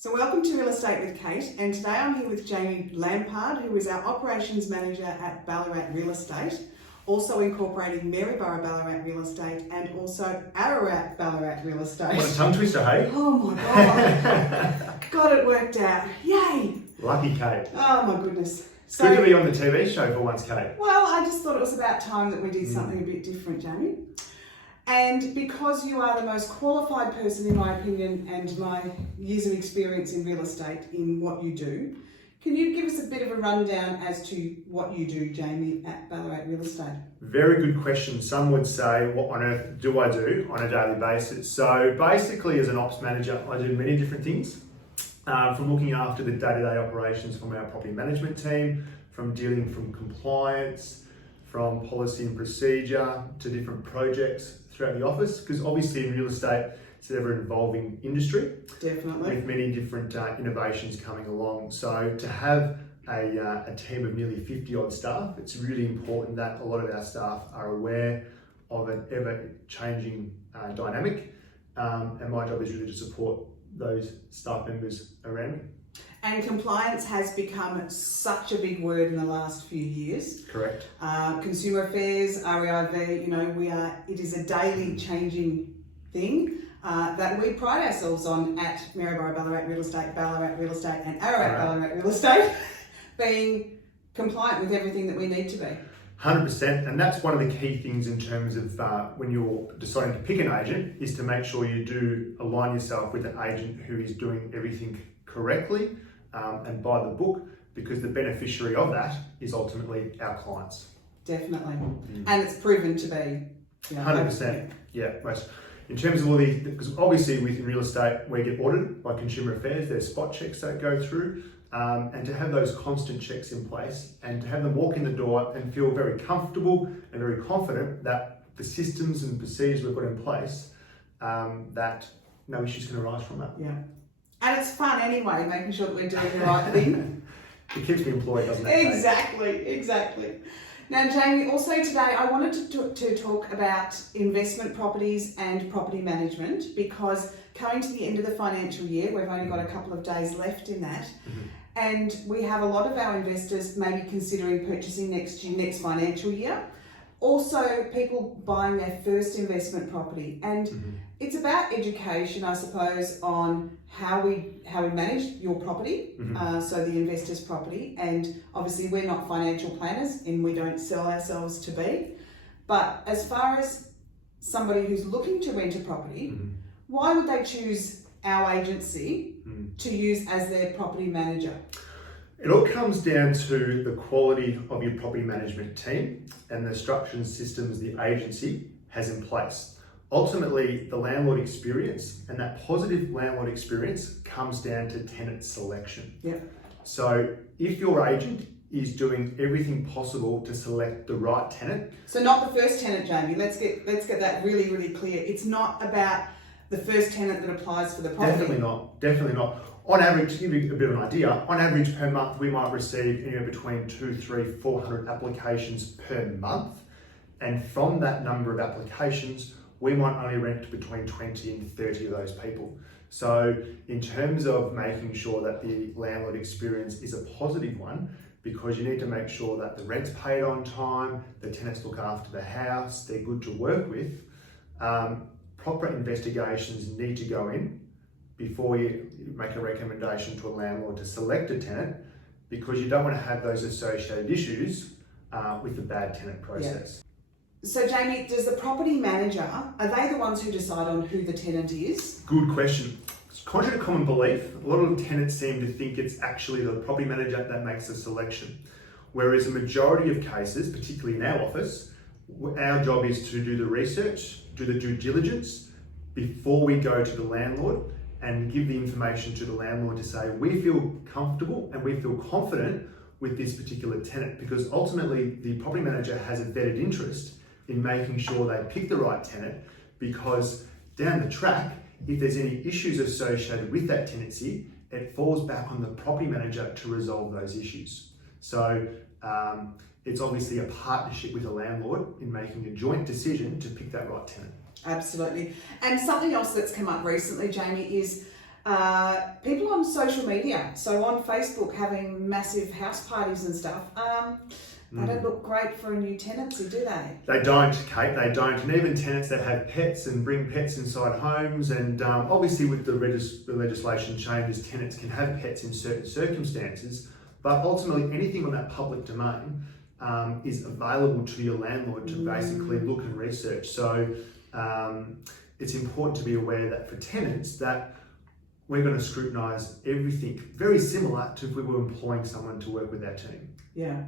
So welcome to Real Estate with Kate, and today I'm here with Jamie Lampard, who is our Operations Manager at Ballarat Real Estate, also incorporating Maryborough Ballarat Real Estate and also Ararat Ballarat Real Estate. What a tongue twister, hey? Oh my God. God, it worked out. Yay! Lucky Kate. Oh my goodness. It's good to be on the TV show for once, Kate. Well, I just thought it was about time that we did something a bit different, Jamie. And because you are the most qualified person, in my opinion, and my years of experience in real estate in what you do, can you give us a bit of a rundown as to what you do, Jamie, at Ballarat Real Estate? Very good question. Some would say, what on earth do I do on a daily basis? So basically, as an ops manager, I do many different things. From looking after the day-to-day operations from our property management team, from dealing from compliance, from policy and procedure to different projects throughout the office, because obviously in real estate it's an ever-evolving industry. Definitely. With many different innovations coming along. So to have a team of nearly 50 odd staff, it's really important that a lot of our staff are aware of an ever-changing dynamic, and my job is really to support those staff members around me. And compliance has become such a big word in the last few years. Correct. Consumer affairs, REIV, it is a daily changing thing that we pride ourselves on at Maryborough Ballarat Real Estate and Ararat Ballarat Real Estate, being compliant with everything that we need to be. 100%, and that's one of the key things in terms of when you're deciding to pick an agent, is to make sure you do align yourself with an agent who is doing everything correctly and by the book, because the beneficiary of that is ultimately our clients. Definitely. And it's proven to be 100%. Yeah. Most. In terms of all these, because obviously within real estate we get audited by Consumer Affairs, there's spot checks that go through, and to have those constant checks in place and to have them walk in the door and feel very comfortable and very confident that the systems and procedures we've got in place, that no issues can arise from that. Yeah. And it's fun anyway, making sure that we're doing the right thing. It keeps me employed, doesn't it? Exactly. Now, Jamie, also today I wanted to talk about investment properties and property management, because coming to the end of the financial year, we've only got a couple of days left in that. And we have a lot of our investors maybe considering purchasing next financial year. Also, people buying their first investment property, and it's about education, I suppose, on how we manage your property, so the investor's property. And obviously, we're not financial planners, and we don't sell ourselves to be. But as far as somebody who's looking to rent a property, why would they choose our agency to use as their property manager? It all comes down to the quality of your property management team and the structures and systems the agency has in place. Ultimately, the landlord experience and that positive landlord experience comes down to tenant selection. Yeah. So if your agent is doing everything possible to select the right tenant. So not the first tenant, Jamie. Let's get that really, really clear. It's not about the first tenant that applies for the property. Definitely not. On average, to give you a bit of an idea, on average per month, we might receive anywhere between 200, 300, 400 applications per month. And from that number of applications, we might only rent between 20 and 30 of those people. So in terms of making sure that the landlord experience is a positive one, because you need to make sure that the rent's paid on time, the tenants look after the house, they're good to work with, proper investigations need to go in before you make a recommendation to a landlord to select a tenant, because you don't want to have those associated issues with the bad tenant process. Yeah. So Jamie, does the property manager, are they the ones who decide on who the tenant is? Good question. Contrary to common belief, a lot of tenants seem to think it's actually the property manager that makes the selection. Whereas a majority of cases, particularly in our office, our job is to do the research, do the due diligence before we go to the landlord and give the information to the landlord to say, we feel comfortable and we feel confident with this particular tenant, because ultimately the property manager has a vetted interest in making sure they pick the right tenant, because down the track, if there's any issues associated with that tenancy, it falls back on the property manager to resolve those issues. So it's obviously a partnership with a landlord in making a joint decision to pick that right tenant. Absolutely. And something else that's come up recently, Jamie, is People on social media, so on Facebook, having massive house parties and stuff. They don't look great for a new tenancy, do they? They don't, Kate, they don't. And even tenants that have pets and bring pets inside homes, and obviously with the legislation changes, tenants can have pets in certain circumstances, but ultimately anything on that public domain is available to your landlord to basically look and research. So it's important to be aware that for tenants that we're going to scrutinise everything very similar to if we were employing someone to work with our team. Yeah.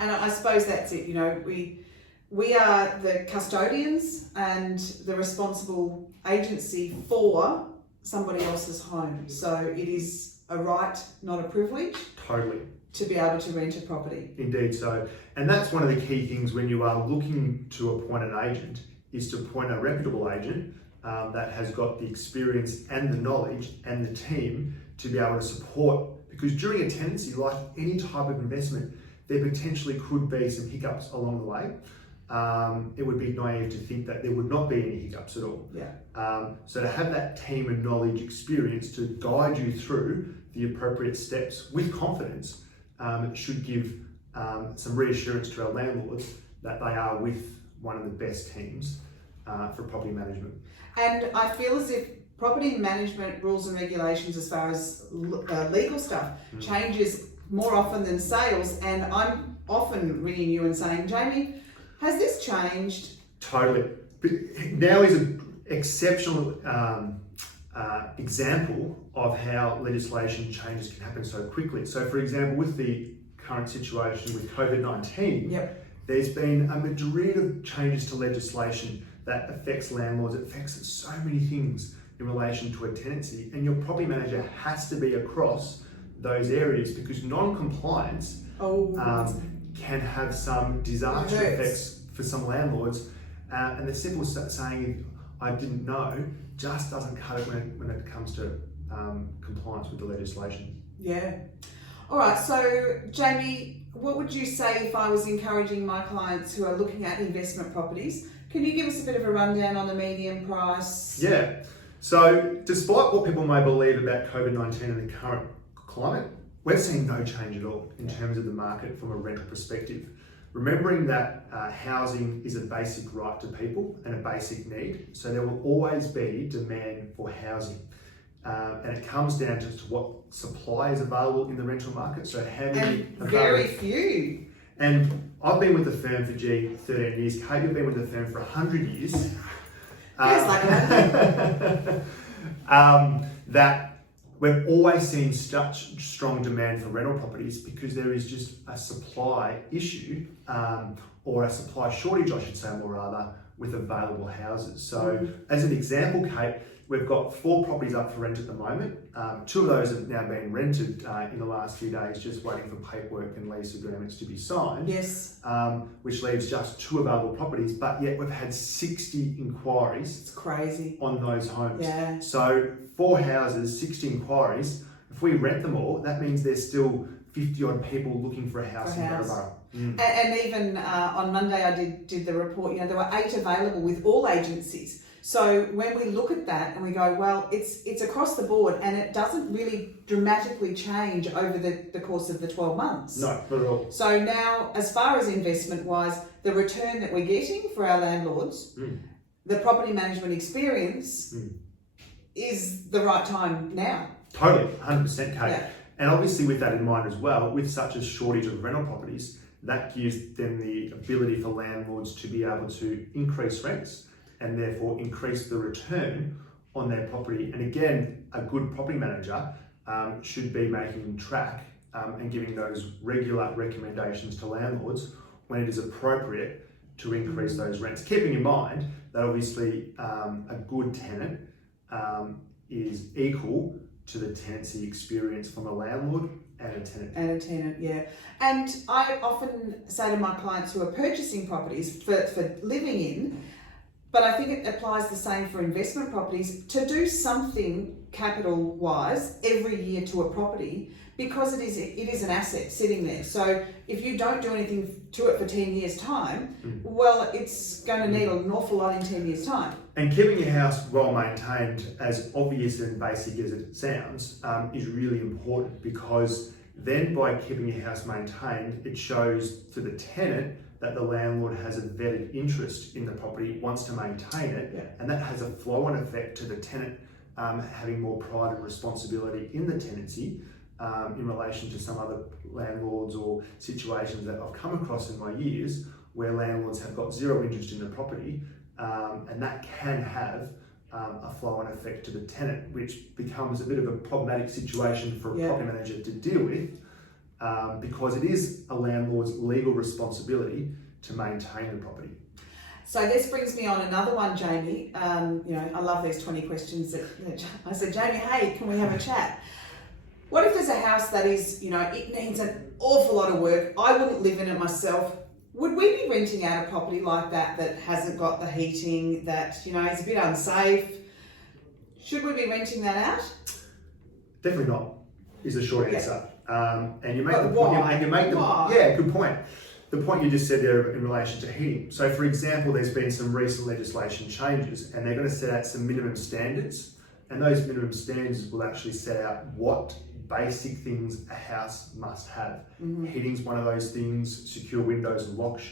And I suppose that's it, you know, we are the custodians and the responsible agency for somebody else's home. So it is a right, not a privilege. Totally. To be able to rent a property. Indeed so. And that's one of the key things when you are looking to appoint an agent, is to appoint a reputable agent that has got the experience and the knowledge and the team to be able to support, because during a tenancy, like any type of investment, there potentially could be some hiccups along the way. It would be naive to think that there would not be any hiccups at all. Yeah. So to have that team and knowledge experience to guide you through the appropriate steps with confidence should give some reassurance to our landlords that they are with one of the best teams for property management. And I feel as if property management rules and regulations as far as legal stuff changes more often than sales, and I'm often ringing you and saying, Jamie, has this changed? Totally. Now is an exceptional example of how legislation changes can happen so quickly. So for example, with the current situation with COVID-19, there's been a myriad of changes to legislation that affects landlords. It affects so many things in relation to a tenancy, and your property manager has to be across those areas, because non-compliance can have some disaster effects for some landlords. And the simple saying, I didn't know, just doesn't cut it when it comes to compliance with the legislation. Yeah. All right, so Jamie, what would you say if I was encouraging my clients who are looking at investment properties? Can you give us a bit of a rundown on the median price? Yeah. So despite what people may believe about COVID-19 and the current climate, we've seen no change at all in terms of the market from a rental perspective. Remembering that housing is a basic right to people and a basic need, so there will always be demand for housing. And it comes down to what supply is available in the rental market, so how many very few. And I've been with the firm for 13 years. Kate, you've been with the firm for 100 years. That we've always seen such strong demand for rental properties because there is just a supply issue, or a supply shortage, I should say more rather, with available houses. So as an example, Kate, we've got 4 properties up for rent at the moment. 2 of those have now been rented in the last few days, just waiting for paperwork and lease agreements to be signed. Yes. Which leaves just 2 available properties, but yet we've had 60 inquiries. It's crazy. On those homes. Yeah. So 4 houses, 60 inquiries. If we rent them all, that means there's still 50 odd people looking for a house in Barabara. And even on Monday I did the report, you know, there were 8 available with all agencies. So when we look at that and we go, well, it's across the board and it doesn't really dramatically change over the course of the 12 months. No, not at all. So now, as far as investment wise, the return that we're getting for our landlords, the property management experience is the right time now. Totally, 100% Kate. Yeah. And obviously with that in mind as well, with such a shortage of rental properties, that gives them the ability for landlords to be able to increase rents and therefore increase the return on their property. And again, a good property manager should be making track and giving those regular recommendations to landlords when it is appropriate to increase those rents. Keeping in mind that obviously a good tenant is equal to the tenancy experience from a landlord and a tenant. And a tenant, yeah. And I often say to my clients who are purchasing properties for living in, but I think it applies the same for investment properties, to do something capital-wise every year to a property, because it is an asset sitting there. So if you don't do anything to it for 10 years' time, well, it's going to need an awful lot in 10 years' time. And keeping your house well maintained, as obvious and basic as it sounds, is really important, because then by keeping your house maintained, it shows to the tenant that the landlord has a vetted interest in the property, wants to maintain it, and that has a flow-on effect to the tenant having more pride and responsibility in the tenancy in relation to some other landlords or situations that I've come across in my years where landlords have got zero interest in the property, and that can have a flow-on effect to the tenant, which becomes a bit of a problematic situation for a property manager to deal with, because it is a landlord's legal responsibility to maintain the property. So this brings me on another one, Jamie. I love these 20 questions that I said, Jamie, hey, can we have a chat? What if there's a house that is, it needs an awful lot of work. I wouldn't live in it myself. Would we be renting out a property like that hasn't got the heating, that, is a bit unsafe? Should we be renting that out? Definitely not, is the short answer. And you make But the point, why? and you make the, Why? yeah, good point. The point you just said there in relation to heating. So for example, there's been some recent legislation changes, and they're going to set out some minimum standards, and those minimum standards will actually set out what basic things a house must have. Heating's one of those things, secure windows and locks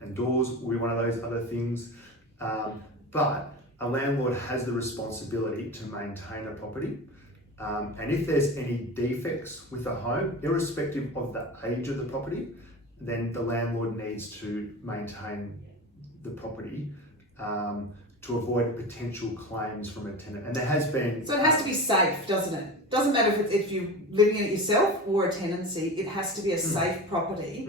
and doors will be one of those other things. But a landlord has the responsibility to maintain a property. And if there's any defects with the home, irrespective of the age of the property, then the landlord needs to maintain the property to avoid potential claims from a tenant. And there has been... So it has to be safe, doesn't it? Doesn't matter if you're living in it yourself or a tenancy, it has to be a safe property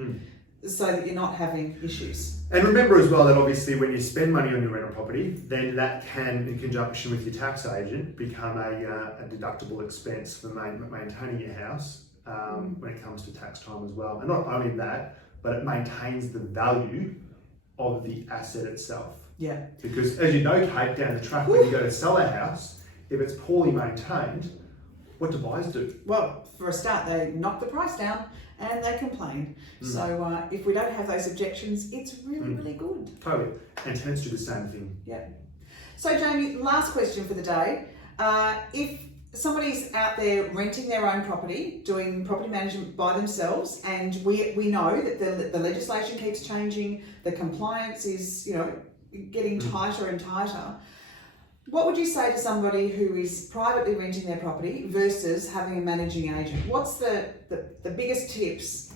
so that you're not having issues. And remember as well that obviously when you spend money on your rental property, then that can, in conjunction with your tax agent, become a deductible expense for maintaining your house when it comes to tax time as well. And not only that, but it maintains the value of the asset itself. Yeah. Because as you know, Kate, down the track, when you go to sell a house, if it's poorly maintained, what do buyers do? Well, for a start, they knock the price down and they complain. So if we don't have those objections, it's really, really good. Totally. And tenants do the same thing. Yeah. So Jamie, last question for the day. If somebody's out there renting their own property, doing property management by themselves, and we know that the legislation keeps changing, the compliance is, getting tighter and tighter. What would you say to somebody who is privately renting their property versus having a managing agent? What's the biggest tips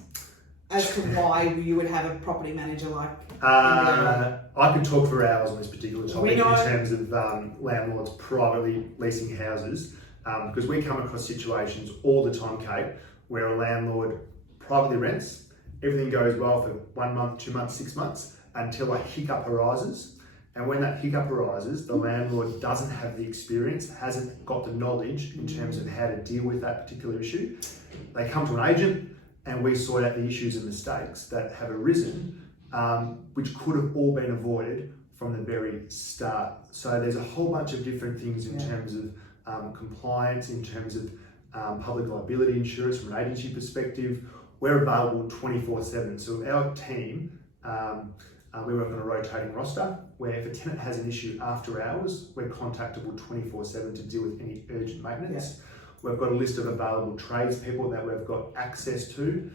as to why you would have a property manager like? I could talk for hours on this particular topic in terms of landlords privately leasing houses, because we come across situations all the time, Kate, where a landlord privately rents, everything goes well for 1 month, 2 months, 6 months, until a hiccup arises. And when that hiccup arises, the landlord doesn't have the experience, hasn't got the knowledge in terms of how to deal with that particular issue. They come to an agent and we sort out the issues and mistakes that have arisen, which could have all been avoided from the very start. So there's a whole bunch of different things in terms of compliance, in terms of public liability insurance from an agency perspective. We're available 24/7. So our team, we work on a rotating roster where if a tenant has an issue after hours, we're contactable 24/7 to deal with any urgent maintenance. We've got a list of available tradespeople that we've got access to,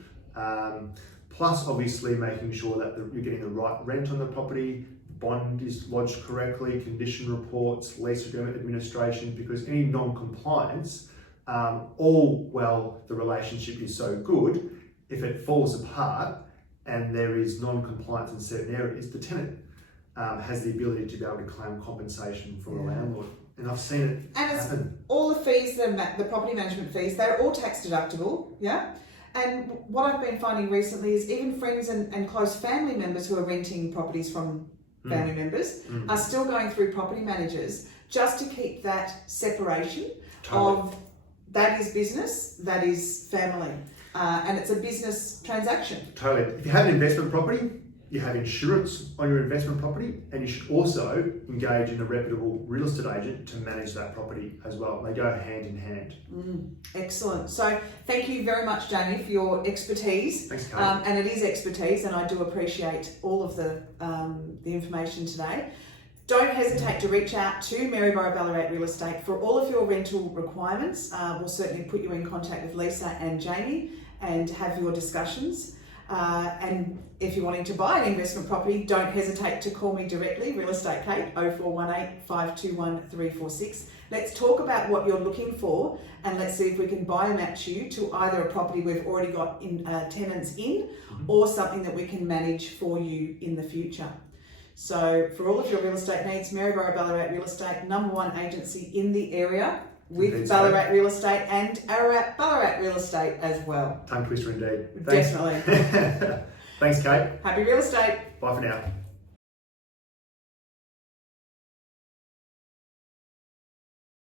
plus obviously making sure that you're getting the right rent on the property, bond is lodged correctly, condition reports, lease agreement administration, because any non-compliance, all well, the relationship is so good, if it falls apart, and there is non-compliance in certain areas, the tenant has the ability to be able to claim compensation from the landlord. And I've seen it happen. All the fees, the property management fees, they're all tax deductible, yeah? And what I've been finding recently is even friends and close family members who are renting properties from family members are still going through property managers just to keep that separation of that is business, that is family. And it's a business transaction. Totally. If you have an investment property, you have insurance on your investment property, and you should also engage in a reputable real estate agent to manage that property as well. They go hand in hand. Excellent. So thank you very much, Jamie, for your expertise. Thanks, Kate. And it is expertise, and I do appreciate all of the information today. Don't hesitate to reach out to Maryborough Ballarat Real Estate for all of your rental requirements. We'll certainly put you in contact with Lisa and Jamie and have your discussions. And if you're wanting to buy an investment property, don't hesitate to call me directly, Real Estate Kate, 0418 521 346. Let's talk about what you're looking for and let's see if we can biomatch you to either a property we've already got tenants in or something that we can manage for you in the future. So for all of your real estate needs, Maryborough Ballarat Real Estate, #1 agency in the area with Indeed, Ballarat Real Estate and Ararat Ballarat Real Estate as well. Tongue twister indeed. Definitely. Thanks, Kate. Happy real estate. Bye for now.